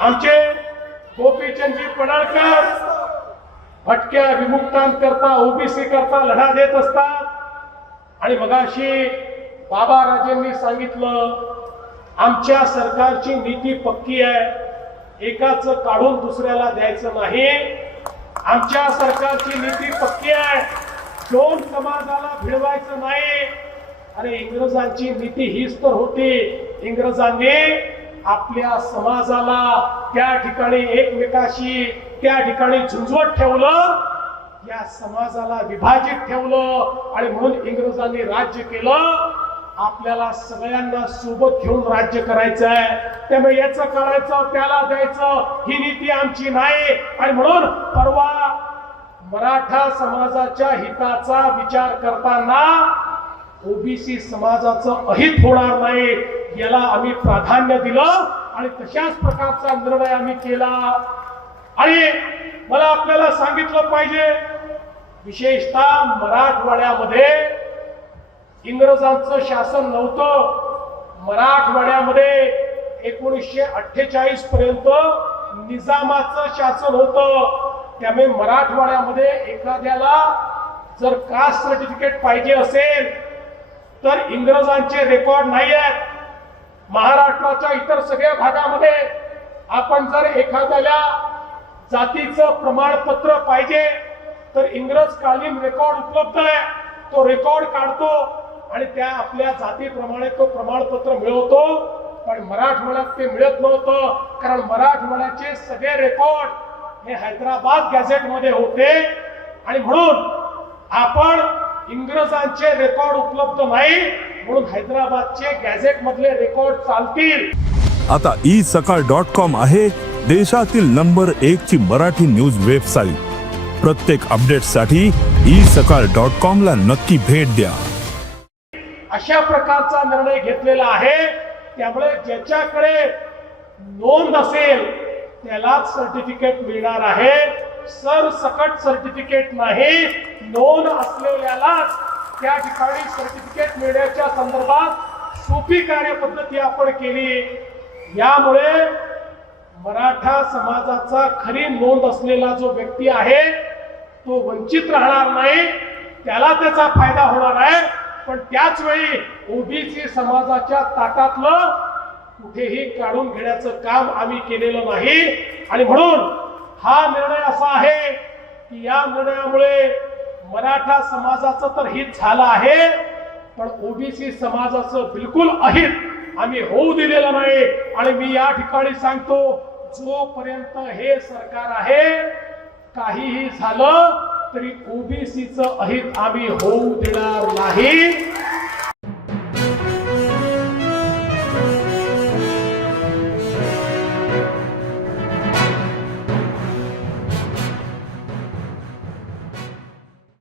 आमचे गोपीचंदजी पडळकर भटक्या विमुक्तांकरता ओबीसी करता लढा देत असतात. आणि मगाशी बाबा राजेंनी सांगितलं आमच्या सरकारची नीती पक्की आहे एकाच काढून दुसऱ्याला द्यायचं नाही. आमच्या सरकारची नीती पक्की आहे दोन समाजाला भिडवायचं नाही. आणि इंग्रजांची नीती हीच तर होती. इंग्रजांनी आपल्या समाजाला त्या ठिकाणी एकमेकाशी त्या ठिकाणी झुंजवत ठेवलं या समाजाला विभाजित ठेवलं आणि म्हणून इंग्रजांनी राज्य केलं. आपल्याला सगळ्यांना सोबत घेऊन राज्य करायचं आहे त्यामुळे याचं करायचं त्याला द्यायचं ही नीती आमची नाही. आणि म्हणून परवा मराठा समाजाच्या हिताचा विचार करताना ओबीसी समाजाचं अहित होणार नाही याला आम्ही प्राधान्य दिलं आणि तशाच प्रकारचा निर्णय आम्ही केला. आणि मला आपल्याला सांगितलं पाहिजे विशेषतः मराठवाड्यामध्ये इंग्रजांचं शासन नव्हतं. मराठवाड्यामध्ये एकोणीसशे अठ्ठेचाळीस पर्यंत निजामाचं शासन होतं. त्यामुळे मराठवाड्यामध्ये एखाद्याला जर कास्ट सर्टिफिकेट पाहिजे असेल तर इंग्रजांचे रेकॉर्ड नाही आहेत महाराष्ट्राच्या इतर सगळ्या भागामध्ये आपण जर एखाद्याला जातीचं प्रमाणपत्र पाहिजे तर इंग्रज कालीन रेकॉर्ड उपलब्ध आहे. तो रेकॉर्ड काढतो आणि त्या आपल्या जातीप्रमाणे तो प्रमाणपत्र मिळवतो. पण मराठवाड्यात ते मिळत नव्हतं कारण मराठवाड्याचे सगळे रेकॉर्ड हे हैदराबाद गॅझेटमध्ये होते. आणि म्हणून आपण इंग्रजांचे रेकॉर्ड उपलब्ध नाही म्हणून हैदराबादचे गॅझेट मधले रेकॉर्ड चालतील. आता ई सकाळ डॉट कॉम आहे देशातील नंबर एक ची मराठी न्यूज वेबसाईट प्रत्येक अपडेटसाठी ई सकाळ डॉट कॉम ला नक्की भेट द्या. अशा प्रकारचा निर्णय घेतलेला आहे. त्यामुळे ज्याच्याकडे नोंद असेल त्यालाच सर्टिफिकेट मिळणार आहे. सरसकट सर्टिफिकेट नाही नोंद असलेल्याला त्या ठिकाणी सर्टिफिकेट मिळण्याच्या संदर्भात सोपी कार्यपद्धती आपण केली. यामुळे मराठा समाजाचा खरी नोंद असलेला जो व्यक्ती आहे तो वंचित राहणार नाही त्याला त्याचा फायदा होणार आहे. पण त्याच वेळी ओबीसी समाजाच्या ताटातलं कुठेही काढून घेण्याचं काम आम्ही केलेलं नाही. आणि म्हणून हा निर्णय असा आहे की या निर्णयामुळे मराठा समाजाचं तर हित झालं आहे पण ओबीसी समाजाचं बिलकुल अहित आम्ही होऊ दिलेलं नाही. आणि मी या ठिकाणी सांगतो जोपर्यंत हे सरकार आहे काहीही झालं तरी ओबीसीचं अहित आम्ही होऊ देणार नाही.